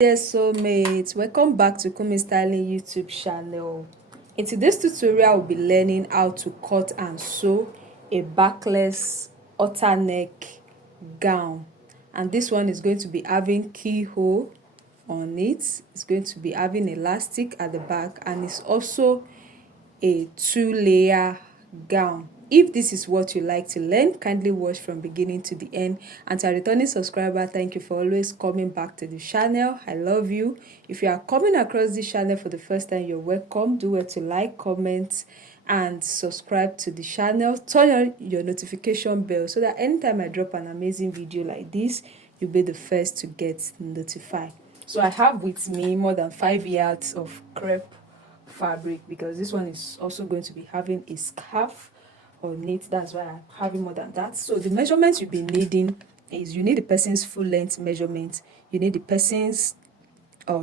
Dear soulmates, welcome back to Kunmi Styling YouTube channel. In today's tutorial, we'll be learning how to cut and sew a backless halter neck gown. And this one is going to be having keyhole on it. It's going to be having elastic at the back, and it's also a 2-layer gown. If this is what you like to learn, kindly watch from beginning to the end. And to our returning subscriber, thank you for always coming back to the channel. I love you. If you are coming across this channel for the first time, you're welcome. Do well to like, comment, and subscribe to the channel. Turn on your notification bell so that anytime I drop an amazing video like this, you'll be the first to get notified. So I have with me more than 5 yards of crepe fabric, because this one is also going to be having a scarf on it. That's why I'm having more than that. So the measurements you'll be needing is, you need the person's full length measurement, you need the person's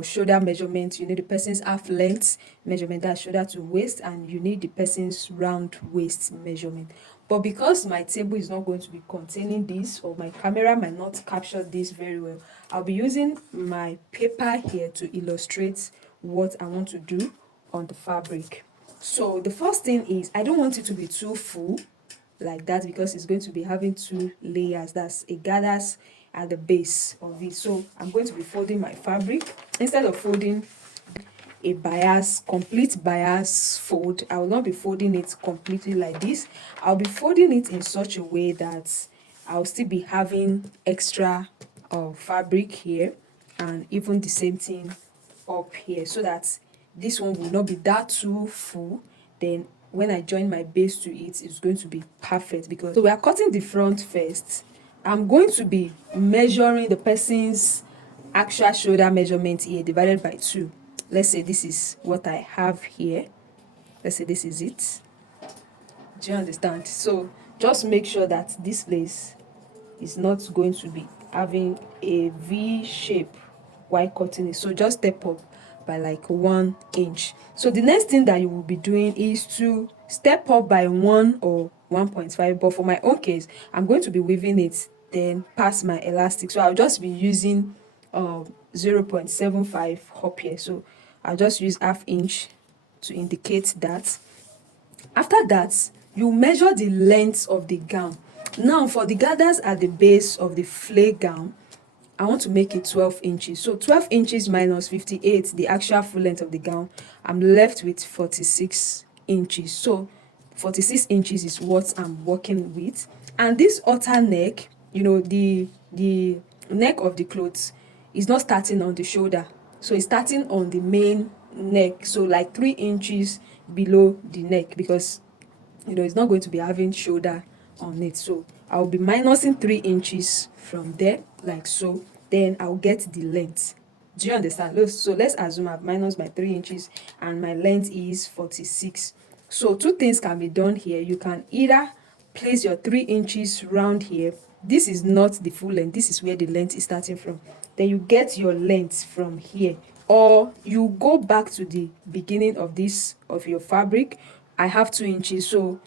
shoulder measurement, you need the person's half length measurement, that's shoulder to waist, and you need the person's round waist measurement. But because my table is not going to be containing this, or my camera might not capture this very well, I'll be using my paper here to illustrate what I want to do on the fabric. So the first thing is, I don't want it to be too full like that, because it's going to be having 2 layers. That's a gathers at the base of it. So I'm going to be folding my fabric. Instead of folding a complete bias fold, I will not be folding it completely like this. I'll be folding it in such a way that I'll still be having extra fabric here, and even the same thing up here, so that this one will not be that too full. Then when I join my base to it, it's going to be perfect. Because so we are cutting the front first. I'm going to be measuring the person's actual shoulder measurement here divided by 2. Let's say this is what I have here. Let's say this is it. Do you understand? So just make sure that this lace is not going to be having a V shape while cutting it. So just step up by like 1 inch. So the next thing that you will be doing is to step up by 1 or 1.5. But for my own case, I'm going to be weaving it then past my elastic. So I'll just be using 0.75 up here. So I'll just use ½ inch to indicate that. After that, you measure the length of the gown. Now for the gathers at the base of the flay gown, I want to make it 12 inches. So 12 inches minus 58, the actual full length of the gown, I'm left with 46 inches. So 46 inches is what I'm working with. And this halter neck, the neck of the clothes is not starting on the shoulder. So it's starting on the main neck. So like 3 inches below the neck, because it's not going to be having shoulder on it. So I'll be minusing 3 inches from there, like so. Then I'll get the length. Do you understand? So let's assume I've minus my 3 inches and my length is 46. So 2 things can be done here. You can either place your 3 inches round here. This is not the full length. This is where the length is starting from. Then you get your length from here. Or you go back to the beginning of your fabric. I have 2 inches, so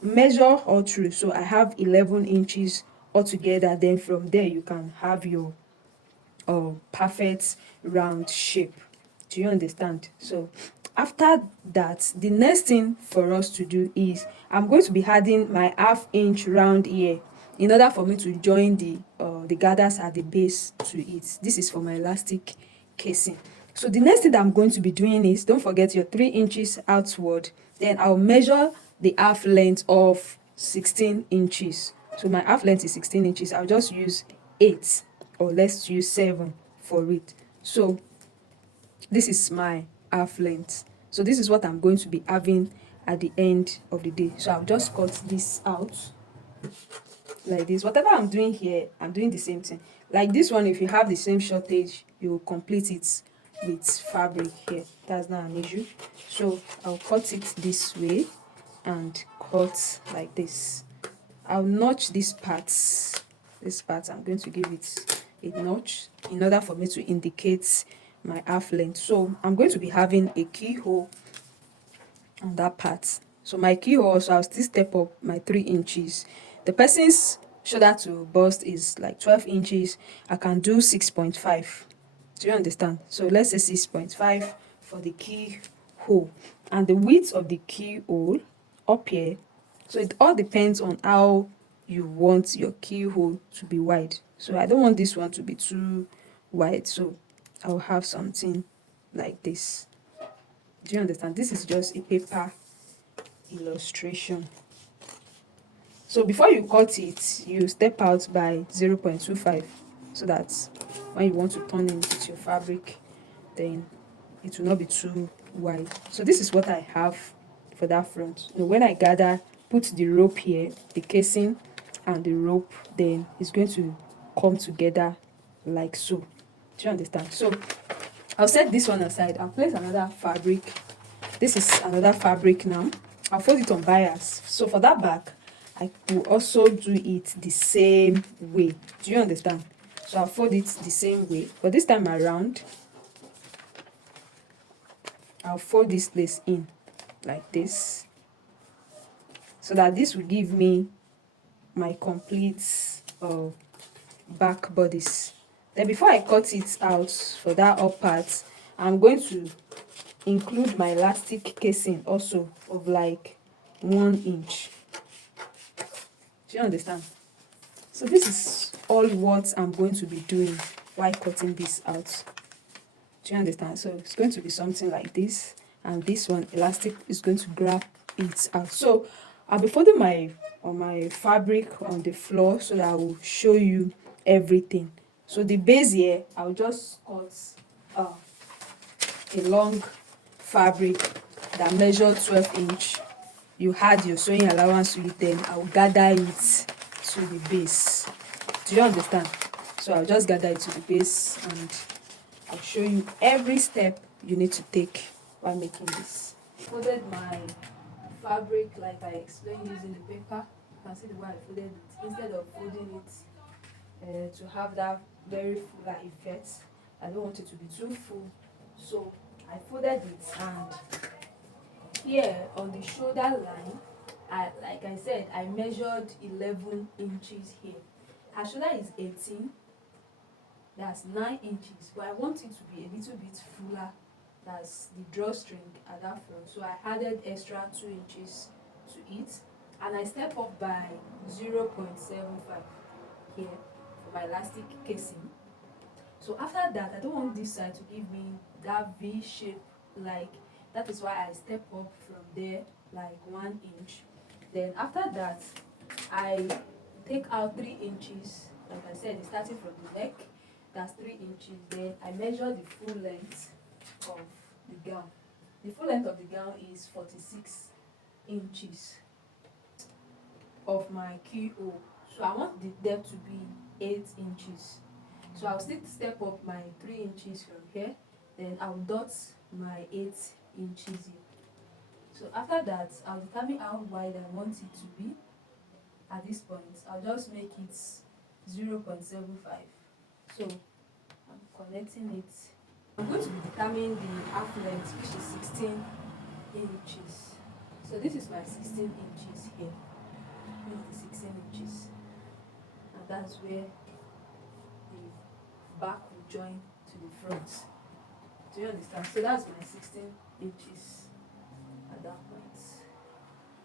measure all through. So I have 11 inches altogether. Then from there you can have your perfect round shape. Do you understand? So after that, the next thing for us to do is, I'm going to be adding my ½ inch round here in order for me to join the gathers at the base to it. This is for my elastic casing. So the next thing that I'm going to be doing is, don't forget your 3 inches outward. Then I'll measure the half length of 16 inches. So my half length is 16 inches. I'll just use 8, or let's use 7 for it. So this is my half length. So this is what I'm going to be having at the end of the day. So I'll just cut this out like this. Whatever I'm doing here, I'm doing the same thing. Like this one, if you have the same shortage, you will complete it with fabric here. That's not an issue. So I'll cut it this way and cut like this. I'll notch this part. I'm going to give it a notch in order for me to indicate my half length. So I'm going to be having a keyhole on that part. So my keyhole, so I'll still step up my 3 inches. The person's shoulder to bust is like 12 inches. I can do 6.5. Do you understand? So let's say 6.5 for the keyhole, and the width of the keyhole up here. So it all depends on how you want your keyhole to be wide. So I don't want this one to be too wide, so I'll have something like this. Do you understand? This is just a paper illustration. So before you cut it, you step out by 0.25, so that when you want to turn in with your fabric, then it will not be too wide. So this is what I have for that front. Now, when I gather, put the rope here, the casing and the rope, then it's going to come together like so. Do you understand? So I'll set this one aside. I'll place another fabric. This is another fabric now. I'll fold it on bias. So for that back, I will also do it the same way. Do you understand? So I'll fold it the same way, but this time around, I'll fold this place in like this, so that this will give me my complete back bodice. Then before I cut it out for that up part, I'm going to include my elastic casing also of like 1 inch. Do you understand? So this is all what I'm going to be doing while cutting this out. Do you understand? So it's going to be something like this, and this one elastic is going to grab it out. So I'll be folding my fabric on the floor so that I will show you everything. So the base here, I'll just cut a long fabric that measures 12 inch. You had your sewing allowance with, then I'll gather it to the base. Do you understand? So I'll just gather it to the base, and I'll show you every step you need to take while making this. Folded my fabric like I explained using the paper. You can see the way I folded it. Instead of folding it to have that very fuller effect, I don't want it to be too full. So I folded it, and here on the shoulder line, like I said, I measured 11 inches here. Her shoulder is 18. That's 9 inches, but I want it to be a little bit fuller. That's the drawstring at that front, so I added extra 2 inches to it, and I step up by 0.75 here for my elastic casing. So after that, I don't want this side to give me that V shape, like that is why I step up from there like 1 inch. Then after that, I take out 3 inches. Like I said, starting from the neck, that's 3 inches. Then I measure the full length of the gown. The full length of the gown is 46 inches of my keyhole. So I want the depth to be 8 inches. So I'll still step up my 3 inches from here. Then I'll dot my 8 inches here. So after that, I'll determine how wide I want it to be. At this point, I'll just make it 0.75. So I'm connecting it. I'm going to be determining the half length, which is 16 inches. So this is my 16 inches here. This is the 16 inches. And that's where the back will join to the front. Do you understand? So that's my 16 inches at that point.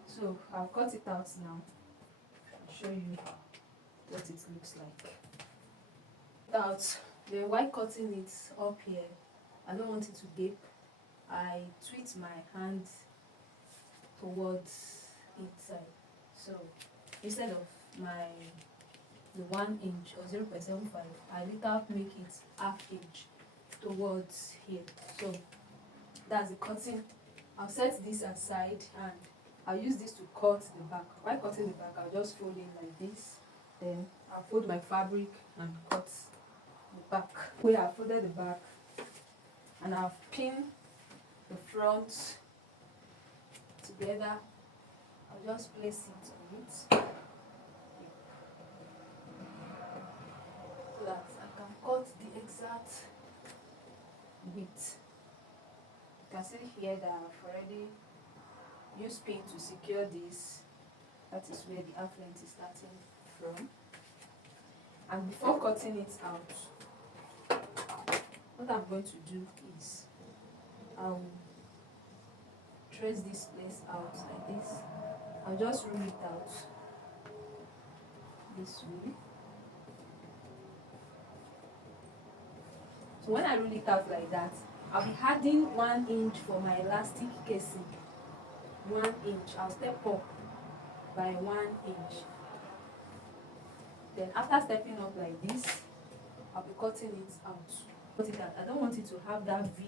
So I'll cut it out now. I'll show you what it looks like. Then while cutting it up here, I don't want it to gape. I twist my hand towards inside. So instead of the 1 inch or 0.75, I later make it half inch towards here. So that's the cutting. I'll set this aside, and I'll use this to cut the back. While cutting the back, I'll just fold in like this. Then I'll fold my fabric and cut the back. Where I folded the back, and I've pinned the front together. I'll just place it on it so that I can cut the exact width. You can see here that I've already used pin to secure this. That is where the half length is starting from. And before cutting it out, what I'm going to do is I'll trace this place out like this. I'll just rule it out this way. So when I rule it out like that, I'll be adding 1 inch for my elastic casing. 1 inch. I'll step up by 1 inch. Then after stepping up like this, I'll be cutting it out. I don't want it to have that V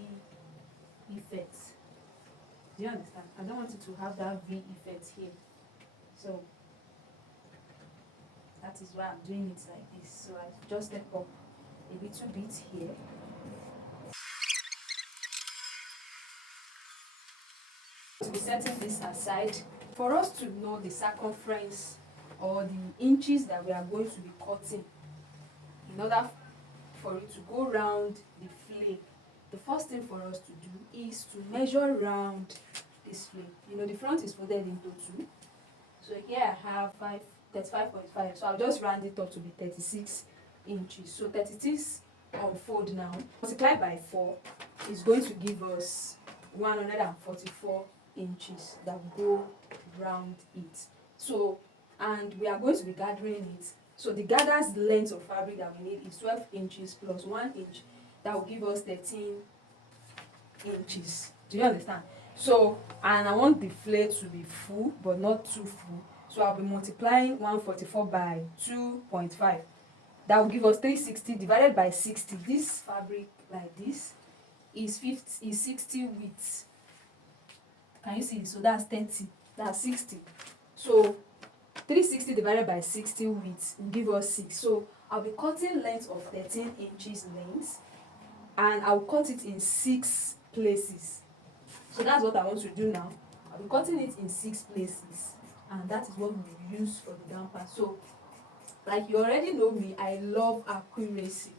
effect. Do you understand? I don't want it to have that V effect here. So that is why I'm doing it like this. So I just step up a little bit here. To be setting this aside for us to know the circumference or the inches that we are going to be cutting in order for it to go round the flame. The first thing for us to do is to measure round this flame. You know, the front is folded into 2. So here I have 35.5. So I'll just round it up to be 36 inches. So 36 unfold now, multiplied by 4 is going to give us 144 inches that will go round it. So, and we are going to be gathering it. So the gather's length of fabric that we need is 12 inches plus 1 inch. That will give us 13 inches. Do you understand? So, and I want the flare to be full, but not too full. So I'll be multiplying 144 by 2.5. That will give us 360 divided by 60. This fabric like this is 60 width. Can you see? So that's 30. That's 60. So 360 divided by 60 width will give us 6. So I'll be cutting length of 13 inches length, and I'll cut it in 6 places. So that's what I want to do now. I'll be cutting it in 6 places, and that is what we use for the down part. So, like you already know me, I love accuracy,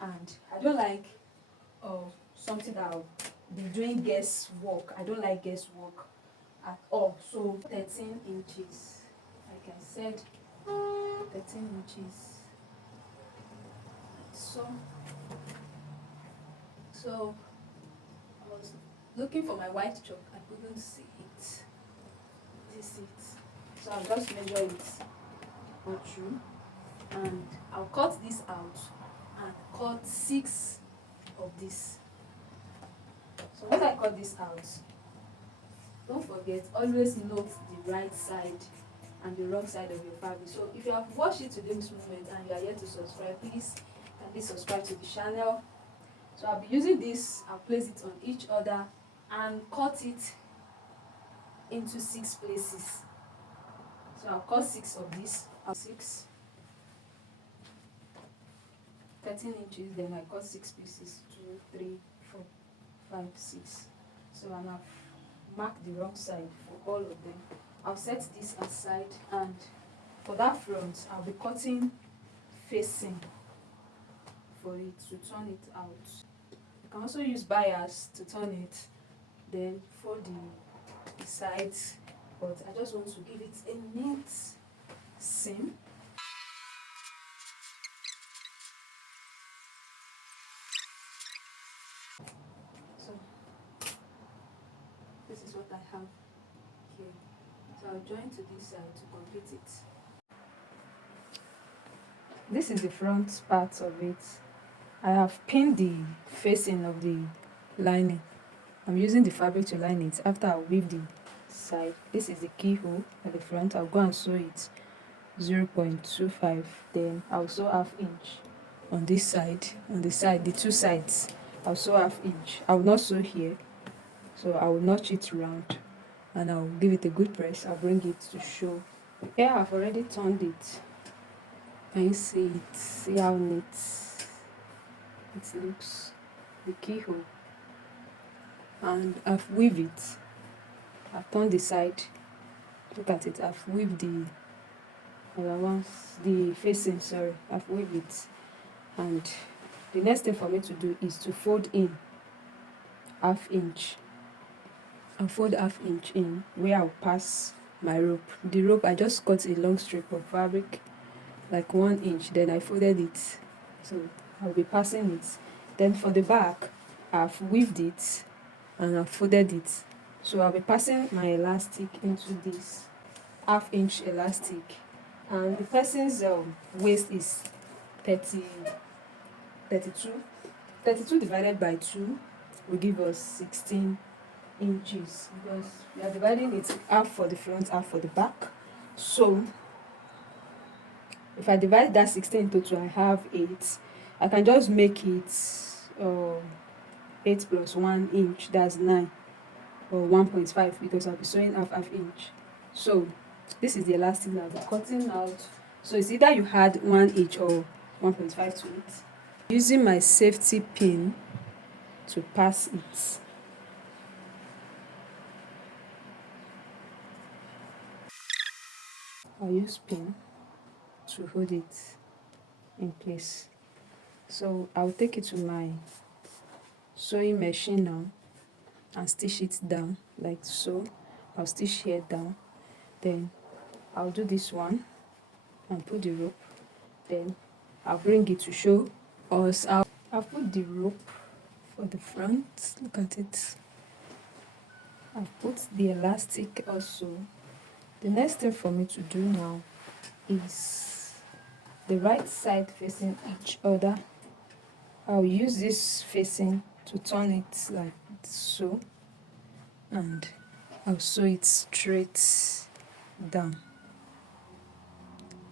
and I don't like something that I'll be doing guesswork. I don't like guesswork at all. So 13 inches, like I said, 13 inches. So I was looking for my white chalk. I couldn't see it. This is it. So I'll just measure it go through, and I'll cut this out and cut 6 of this. So once I cut this out, don't forget, always note the right side and the wrong side of your fabric. So if you have watched it to this moment and you are yet to subscribe, please kindly subscribe to the channel. So I'll be using this, I'll place it on each other and cut it into 6 places. So I'll cut 6 of this, 6, 13 inches, then I cut 6 pieces, 2, 3, 4, 5, 6. So and I've marked the wrong side for all of them. I'll set this aside, and for that front, I'll be cutting facing for it to turn it out. You can also use bias to turn it, then fold the sides, but I just want to give it a neat seam. So this is what I have here. So I'll join to this side to complete it. This is the front part of it. I have pinned the facing of the lining. I'm using the fabric to line it. After I weave the side, this is the keyhole at the front. I'll go and sew it 0.25. Then I'll sew ½ inch on this side. On the side, the 2 sides, I'll sew ½ inch. I will not sew here, so I will notch it round, and I'll give it a good press. I'll bring it to show. Here I've already turned it. Can you see it? See how neat it looks, the keyhole, and I've weaved it. I've turned the side. Look at it. I've weaved the facing. Sorry, I've weaved it, and the next thing for me to do is to fold in ½ inch. I'll fold ½ inch in where I'll pass my rope. The rope, I just cut a long strip of fabric, like 1 inch. Then I folded it, so I'll be passing it Then for the back, I've weaved it and I've folded it. So I'll be passing my elastic into this 1/2 inch elastic, and the person's waist is 30 32. 32 divided by 2 will give us 16 inches, because we are dividing it half for the front, half for the back. So if I divide that 16 into 2, I have 8. I can just make it 8 plus 1 inch, that's 9, or 1.5, because I'll be sewing half inch. So this is the elastic that I'll be cutting out. So it's either you add 1 inch or 1.5 to it. Using my safety pin to pass it. I'll use pin to hold it in place. So I'll take it to my sewing machine now and stitch it down like so. I'll stitch here down, then I'll do this one and put the rope, then I'll bring it to show us how. I'll put the rope for the front, look at it. I've put the elastic also. The next thing for me to do now is the right side facing each other. I'll use this facing to turn it like so, and I'll sew it straight down.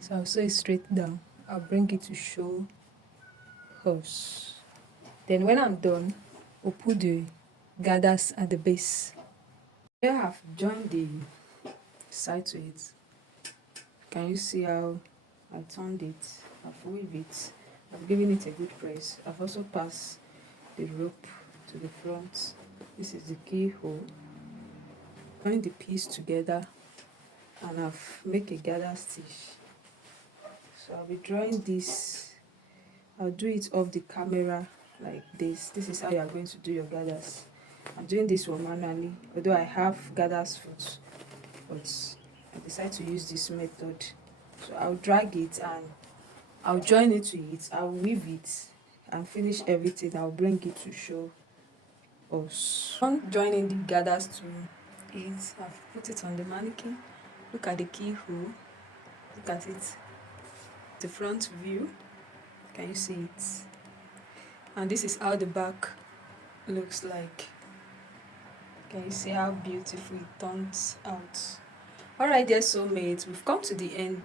So I'll sew it straight down. I'll bring it to show us. Then when I'm done, I'll put the gathers at the base. Here I have joined the side to it. Can you see how I turned it? I've weaved it. I've given it a good press. I've also passed the rope to the front. This is the keyhole. Join the piece together and I've made a gather stitch. So I'll be drawing this. I'll do it off the camera like this. This is how you are going to do your gathers. I'm doing this one manually, although I have gathers foot, but I decided to use this method. So I'll drag it and I'll join it to it. I'll weave it and finish everything. I'll bring it to show us. On joining the gathers to it, I've put it on the mannequin. Look at the keyhole. Look at it. The front view. Can you see it? And this is how the back looks like. Can you see how beautiful it turns out? Alright, dear soulmates, we've come to the end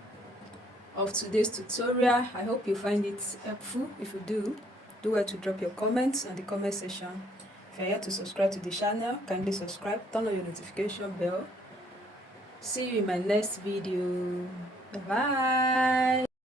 of today's tutorial. I hope you find it helpful. If you do well to drop your comments in the comment section. If you're here to subscribe to the channel, kindly subscribe, turn on your notification bell. See you in my next video. Bye bye.